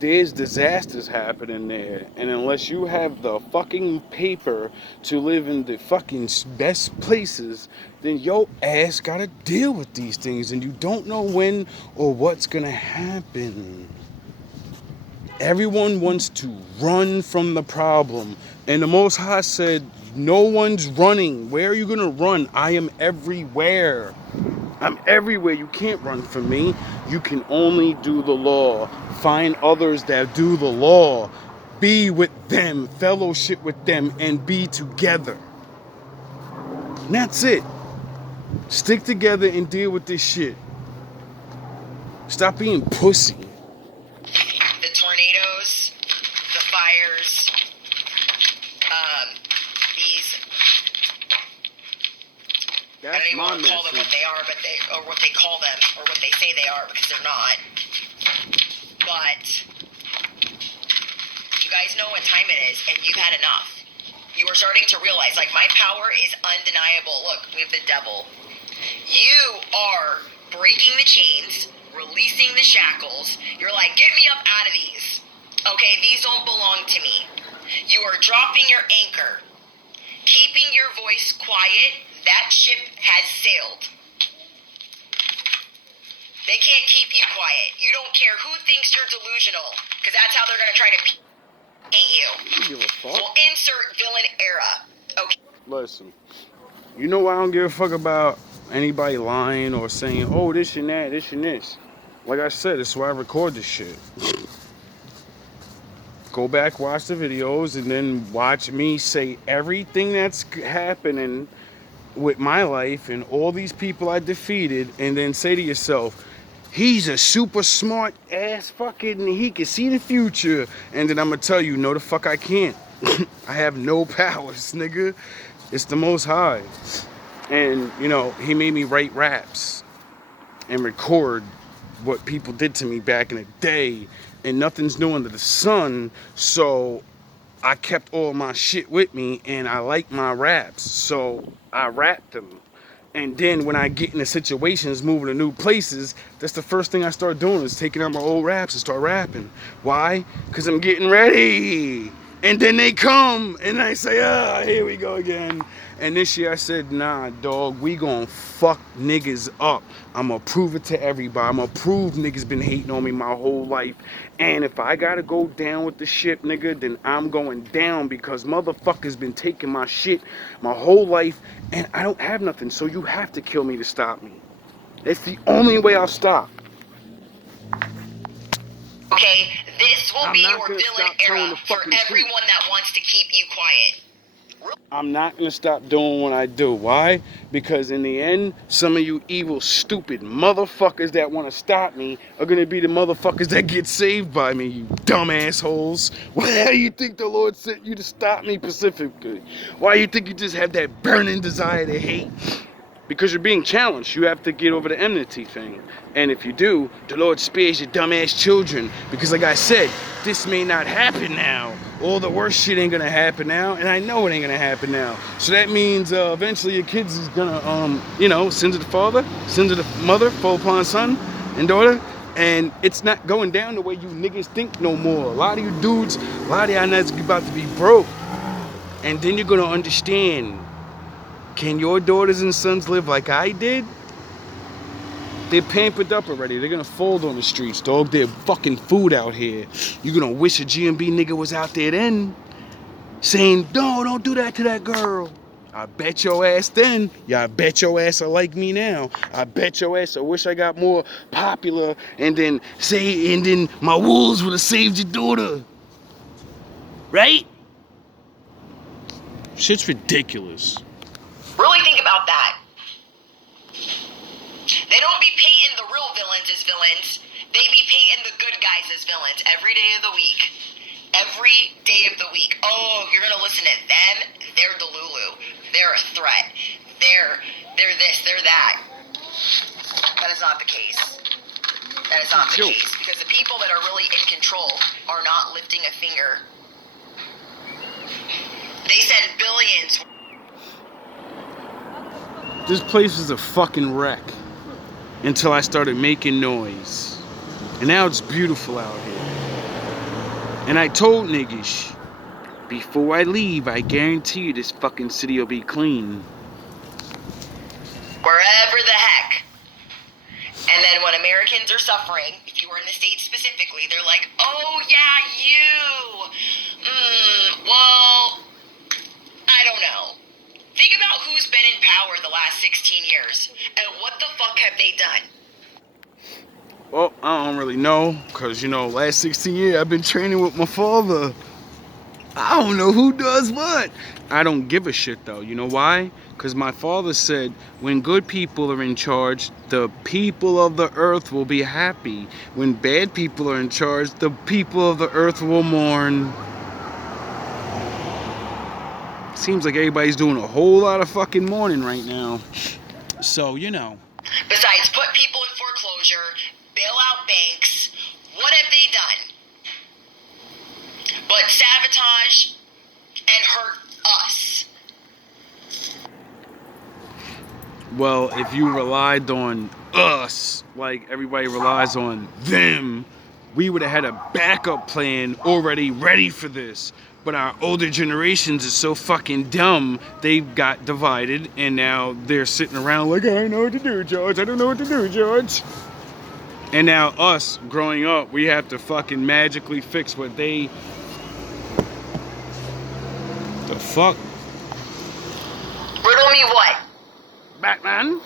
there's disasters happening there. And unless you have the fucking paper to live in the fucking best places, then your ass gotta deal with these things. And you don't know when or what's gonna happen. Everyone wants to run from the problem. And the Most High said, no one's running. Where are you gonna run? I am everywhere. I'm everywhere. You can't run from me. You can only do the law. Find others that do the law. Be with them, fellowship with them, and be together. And that's it. Stick together and deal with this shit. Stop being pussy. The tornadoes, the fires, these, I don't even want to call them what they are, but or what they call them, or what they say they are, because they're not. But you guys know what time it is, and you've had enough. You are starting to realize, like, my power is undeniable. Look, we have the devil. You are breaking the chains, releasing the shackles. You're like, get me up out of these. Okay, these don't belong to me. You are dropping your anchor, keeping your voice quiet. That ship has sailed. They can't keep you quiet. You don't care who thinks you're delusional, because that's how they're going to try to paint you. Give a fuck. We'll insert villain era. Okay. Listen, you know I don't give a fuck about anybody lying or saying, oh, this and that, this and this. Like I said, this is why I record this shit. Go back, watch the videos, and then watch me say everything that's happening with my life and all these people I defeated, and then say to yourself, he's a super smart ass fucking, he can see the future. And then I'm gonna tell you, no the fuck I can't. I have no powers, nigga. It's the Most High. And, you know, he made me write raps and record what people did to me back in the day. And nothing's new under the sun. So I kept all my shit with me, and I like my raps. So I rapped them. And then when I get into situations, moving to new places, that's the first thing I start doing is taking out my old raps and start rapping. Why? Because I'm getting ready. And then they come, and I say, here we go again. And this year I said, nah, dog, we gon' fuck niggas up. I'ma prove it to everybody. I'ma prove niggas been hating on me my whole life. And if I gotta go down with the ship, nigga, then I'm going down, because motherfuckers been taking my shit my whole life, and I don't have nothing. So you have to kill me to stop me. That's the only way I'll stop. Okay, this will be your villain era for everyone that wants to keep you quiet. I'm not going to stop doing what I do. Why? Because in the end, some of you evil, stupid motherfuckers that want to stop me are going to be the motherfuckers that get saved by me, you dumb assholes. Why do you think the Lord sent you to stop me specifically? Why do you think you just have that burning desire to hate? Because you're being challenged. You have to get over the enmity thing. And if you do, the Lord spares your dumbass children. Because like I said, this may not happen now. All the worst shit ain't gonna happen now. And I know it ain't gonna happen now. So that means eventually your kids is gonna, sins of the father, sins of the mother, fall upon son and daughter. And it's not going down the way you niggas think no more. A lot of you dudes, a lot of y'all nuts about to be broke. And then you're gonna understand, can your daughters and sons live like I did? They're pampered up already. They're gonna fold on the streets, dog. They're fucking food out here. You're gonna wish a GMB nigga was out there then, saying, no, don't do that to that girl. I bet your ass then. Yeah, I bet your ass are like me now. I bet your ass I wish I got more popular and then my wolves would have saved your daughter. Right? Shit's ridiculous. Really think about that. They don't be painting the real villains as villains. They be painting the good guys as villains every day of the week. Every day of the week. Oh, you're gonna listen to them? They're Delulu. They're a threat. They're this, they're that. That is not the case. That is not the case. Because the people that are really in control are not lifting a finger. They send billions. This place is a fucking wreck until I started making noise. And now it's beautiful out here. And I told niggas, before I leave, I guarantee you this fucking city will be clean. Wherever the heck. And then when Americans are suffering, if you are in the States specifically, they're like, oh yeah, you. Well, I don't know. Think about who's been in power the last 16 years. And what the fuck have they done? Well, I don't really know, because, last 16 years I've been training with my father. I don't know who does what. I don't give a shit, though. You know why? Because my father said, when good people are in charge, the people of the earth will be happy. When bad people are in charge, the people of the earth will mourn. Seems like everybody's doing a whole lot of fucking mourning right now. So, Besides, put people in foreclosure, bail out banks, what have they done? But sabotage and hurt us. Well, if you relied on us, like everybody relies on them, we would have had a backup plan already ready for this. But our older generations is so fucking dumb, they got divided, and now they're sitting around like, I don't know what to do, George. I don't know what to do, George. And now us, growing up, we have to fucking magically fix what they... The fuck? Riddle me what? Batman?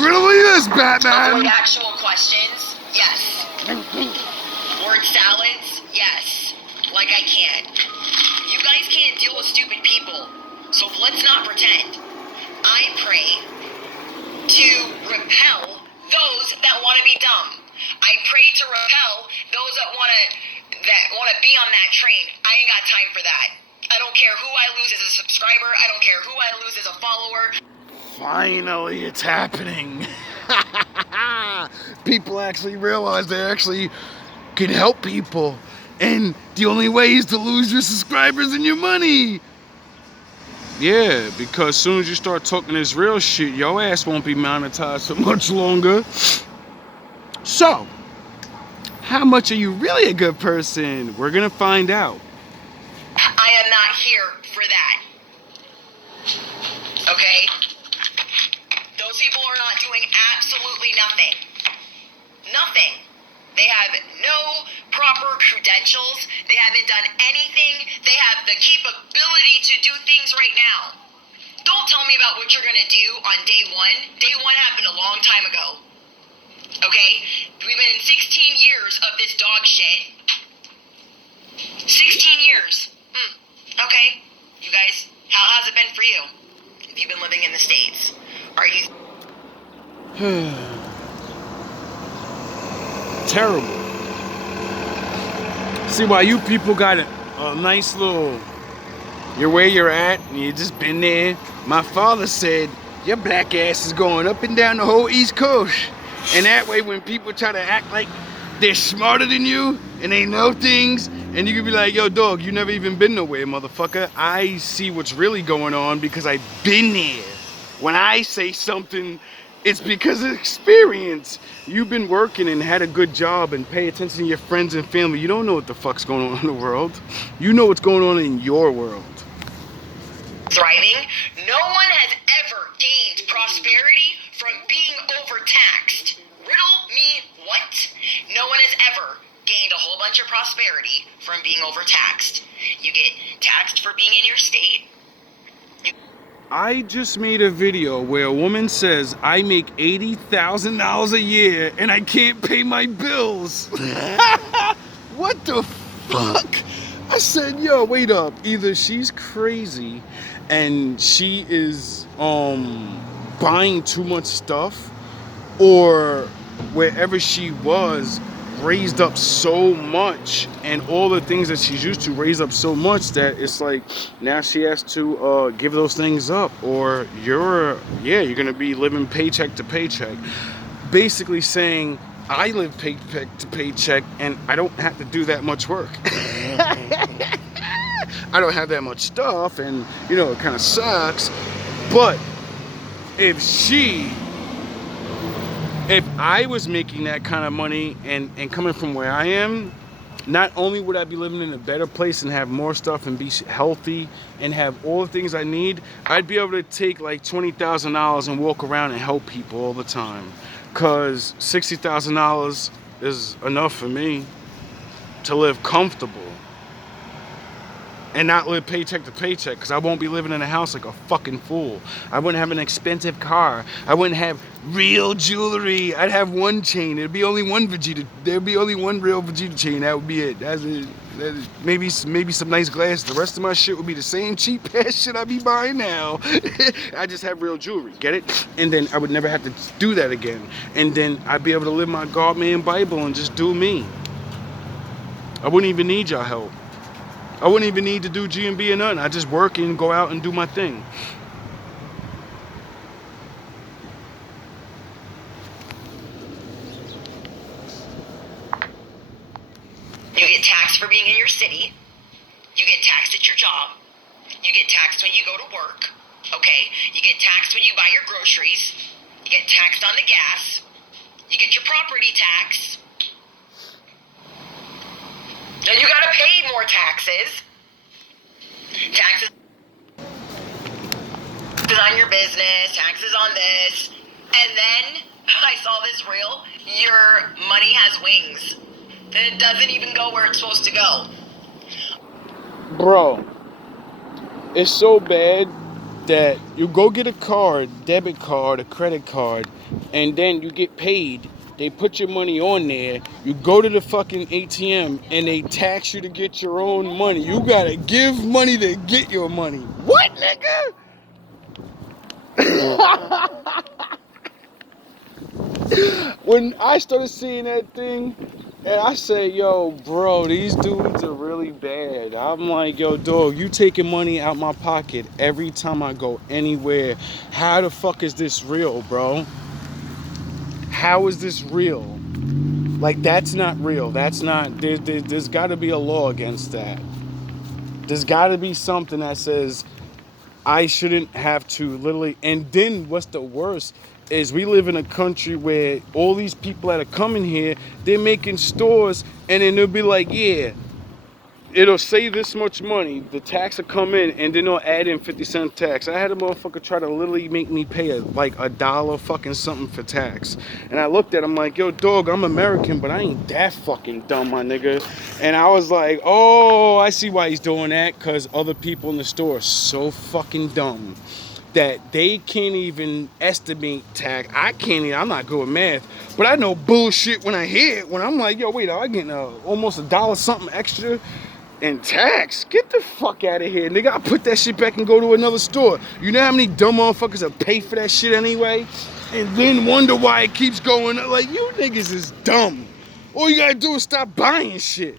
Riddle me this, Batman! Avoid actual questions? Yes. Word salads? Yes. Like I can. You guys can't deal with stupid people, so let's not pretend. I pray to repel those that want to be dumb. I pray to repel those that want to be on that train. I ain't got time for that. I don't care who I lose as a subscriber. I don't care who I lose as a follower. Finally, it's happening. People actually realize they actually can help people. And the only way is to lose your subscribers and your money. Yeah, because as soon as you start talking this real shit, your ass won't be monetized for much longer. So, how much are you really a good person? We're gonna find out. I am not here for that. Okay? Those people are not doing absolutely nothing. Nothing. They have no proper credentials. They haven't done anything. They have the capability to do things right now. Don't tell me about what you're going to do on day one. Day one happened a long time ago. Okay? We've been in 16 years of this dog shit. 16 years. Okay. You guys, how has it been for you? If you've been living in the States? Are you... Terrible. See why you people got a nice little... You're where you're at, and you just been there. My father said, your black ass is going up and down the whole East Coast. And that way when people try to act like they're smarter than you, and they know things, and you can be like, yo, dog, you never even been nowhere, motherfucker. I see what's really going on because I've been there. When I say something, it's because of experience. You've been working and had a good job and pay attention to your friends and family. You don't know what the fuck's going on in the world. You know what's going on in your world. Thriving. No one has ever gained prosperity But no one has ever gained a whole bunch of prosperity from being overtaxed. You get taxed for being in your state. I just made a video where a woman says I make $80,000 a year and I can't pay my bills. What the fuck? I said, yo, wait up. Either she's crazy and she is buying too much stuff, or wherever she was raised up so much, and all the things that she's used to raised up so much that it's like now she has to give those things up, or you're gonna be living paycheck to paycheck, basically saying I live paycheck to paycheck and I don't have to do that much work. I don't have that much stuff, and you know, it kind of sucks. But if I was making that kind of money and coming from where I am, not only would I be living in a better place and have more stuff and be healthy and have all the things I need, I'd be able to take like $20,000 and walk around and help people all the time. Cause $60,000 is enough for me to live comfortable and not live paycheck to paycheck, because I won't be living in a house like a fucking fool. I wouldn't have an expensive car. I wouldn't have real jewelry. I'd have one chain. There'd be only one Vegeta. There'd be only one real Vegeta chain. That would be it. That's it. Maybe some nice glasses. The rest of my shit would be the same cheap ass shit I be buying now. I just have real jewelry. Get it? And then I would never have to do that again. And then I'd be able to live my God man Bible and just do me. I wouldn't even need y'all help. I wouldn't even need to do GMB or nothing. I just work and go out and do my thing. You get taxed for being in your city. You get taxed at your job. You get taxed when you go to work. Okay? You get taxed when you buy your groceries. You get taxed on the gas. You get your property tax. Then you gotta pay more taxes. Taxes on your business, taxes on this. And then I saw this reel. Your money has wings. And it doesn't even go where it's supposed to go. Bro, it's so bad that you go get a card, debit card, a credit card, and then you get paid. They put your money on there. You go to the fucking ATM and they tax you to get your own money. You gotta give money to get your money. What, nigga? When I started seeing that thing, and I say, yo, bro, these dudes are really bad. I'm like, yo, dog, you taking money out my pocket every time I go anywhere. How the fuck is this real, bro? How is this real? Like, that's not real. That's not, there's got to be a law against that. There's got to be something that says I shouldn't have to literally. And then what's the worst is we live in a country where all these people that are coming here, they're making stores, and then they'll be like, yeah, it'll say this much money, the tax will come in, and then they'll add in 50-cent tax. I had a motherfucker try to literally make me pay like $1 fucking something for tax. And I looked at him like, yo, dog, I'm American, but I ain't that fucking dumb, my nigga. And I was like, oh, I see why he's doing that, because other people in the store are so fucking dumb that they can't even estimate tax. I can't even, I'm not good with math, but I know bullshit when I hear it, when I'm like, yo, wait, I'm getting almost $1 something extra and tax. Get the fuck out of here, nigga. I put that shit back and go to another store. You know how many dumb motherfuckers that pay for that shit anyway? And then wonder why it keeps going up. Like, you niggas is dumb. All you gotta do is stop buying shit.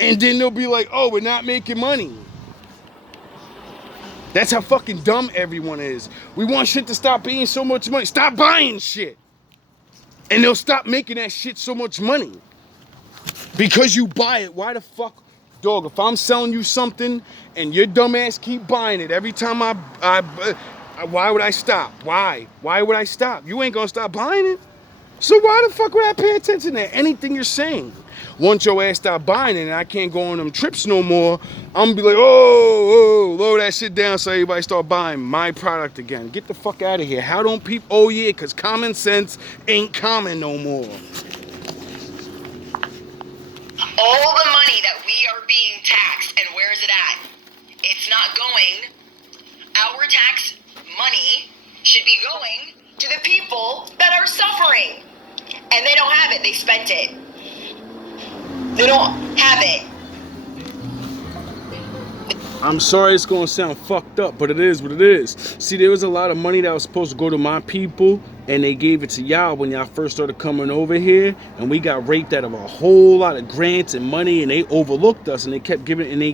And then they'll be like, oh, we're not making money. That's how fucking dumb everyone is. We want shit to stop being so much money. Stop buying shit. And they'll stop making that shit so much money. Because you buy it. Why the fuck? Dog, if I'm selling you something and your dumb ass keep buying it every time why would I stop? Why? Why would I stop? You ain't gonna stop buying it. So why the fuck would I pay attention to anything you're saying? once your ass stop buying it and I can't go on them trips no more, I'm gonna be like, oh, lower that shit down so everybody start buying my product again. Get the fuck out of here. How don't people? Oh yeah, because common sense ain't common no more. All the money that we are being taxed, and where is it at? It's not going. Our tax money should be going to the people that are suffering. And they don't have it. They spent it. They don't have it. I'm sorry it's gonna sound fucked up, but it is what it is. See, there was a lot of money that was supposed to go to my people, and they gave it to y'all when y'all first started coming over here, and we got raped out of a whole lot of grants and money, and they overlooked us, and they kept giving, and they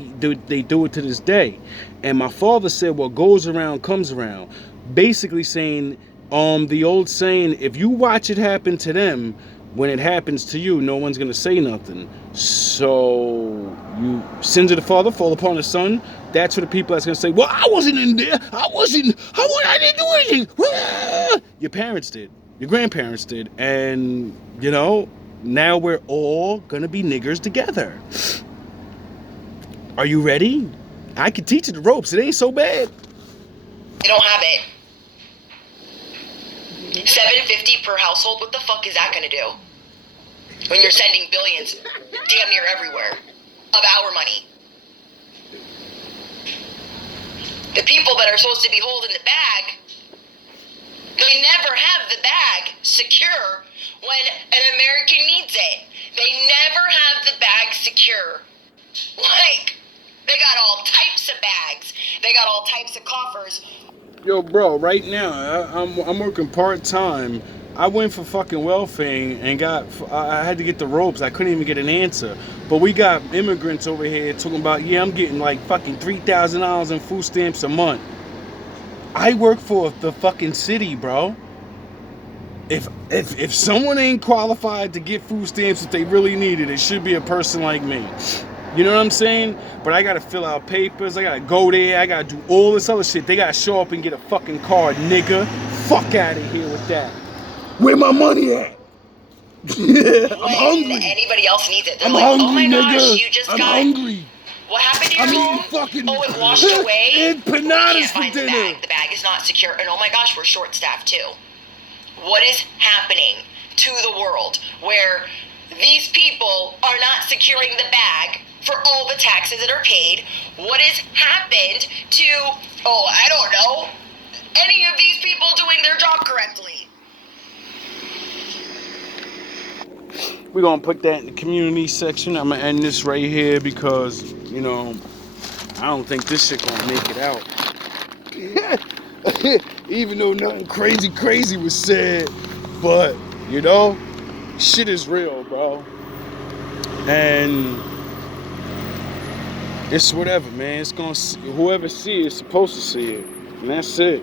do it to this day. And my father said, what goes around comes around. Basically saying, the old saying, if you watch it happen to them, when it happens to you, no one's gonna say nothing. So you sins of the father fall upon the son. That's for the people that's gonna say, well, I wasn't in there. I didn't do anything. Your parents did. Your grandparents did. And, you know, now we're all gonna be niggers together. Are you ready? I can teach you the ropes. It ain't so bad. They don't have it. $750 per household. What the fuck is that gonna do? When you're sending billions damn near everywhere of our money. The people that are supposed to be holding the bag, they never have the bag secure when an American needs it. They never have the bag secure. Like, they got all types of bags. They got all types of coffers. Yo, bro, right now, I'm working part-time. I went for fucking welfare and I had to get the ropes. I couldn't even get an answer. But we got immigrants over here talking about, yeah, I'm getting like fucking $3,000 in food stamps a month. I work for the fucking city, bro. If someone ain't qualified to get food stamps if they really need it, it should be a person like me. You know what I'm saying? But I gotta fill out papers, I gotta go there, I gotta do all this other shit. They gotta show up and get a fucking card, nigga. Fuck out of here with that. Where my money at? I'm hungry. Anybody else needs it. They're I'm like, hungry, oh my gosh, nigga. you just I'm got... hungry. What happened to your I'm home? eating fucking... Oh, it washed away? empanadas We can't for find dinner. the bag. The bag is not secure. And oh my gosh, we're short-staffed too. What is happening to the world where these people are not securing the bag for all the taxes that are paid? What has happened to, I don't know, any of these people doing their job correctly? We're gonna put that in the community section. I'm gonna end this right here because, you know, I don't think this shit gonna make it out. Even though nothing crazy was said, but, you know, shit is real, bro. And it's whatever, man. It's gonna, whoever see it is supposed to see it, and that's it.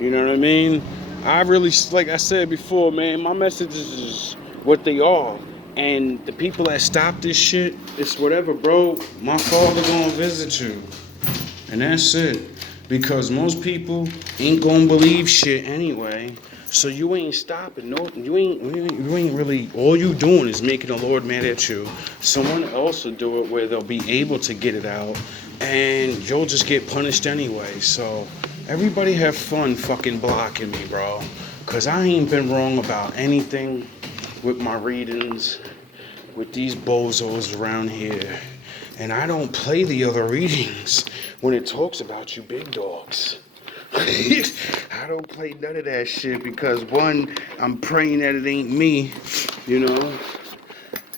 You know what I mean? I really, like I said before, man, my messages is what they are. And the people that stop this shit, it's whatever, bro. My father gonna visit you. And that's it. Because most people ain't gonna believe shit anyway. So you ain't stopping. No, you ain't really, all you doing is making the Lord mad at you. Someone else will do it where they'll be able to get it out. And you'll just get punished anyway. So everybody have fun fucking blocking me, bro. Because I ain't been wrong about anything with my readings with these bozos around here. And I don't play the other readings when it talks about you big dogs. I don't play none of that shit because, one, I'm praying that it ain't me, you know,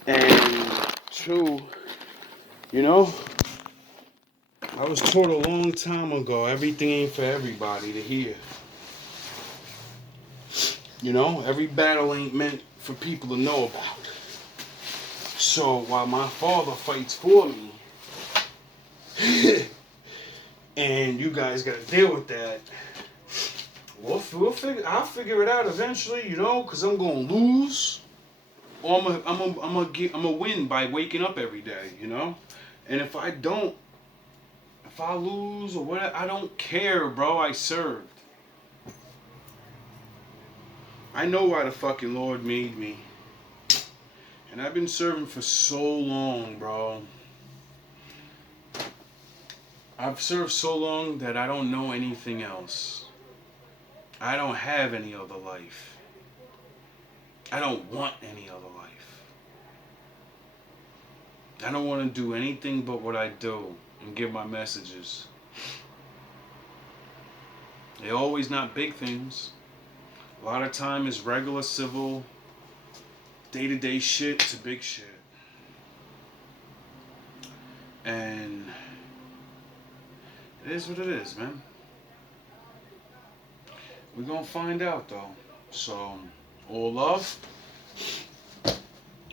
and two, you know, I was taught a long time ago, everything ain't for everybody to hear. You know, every battle ain't meant for people to know about. So while my father fights for me, and you guys gotta deal with that, we'll I'll figure it out eventually, you know, because I'm gonna lose, or I'm gonna win by waking up every day, you know. And if I lose or what, I don't care, bro. I served. I know why the fucking Lord made me. And I've been serving for so long, bro. I've served so long that I don't know anything else. I don't have any other life. I don't want any other life. I don't want to do anything but what I do and give my messages. They're always not big things. A lot of time is regular, civil, day-to-day shit to big shit. And it is what it is, man. We're gonna find out, though. So, all love,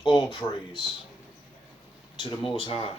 all praise to the Most High.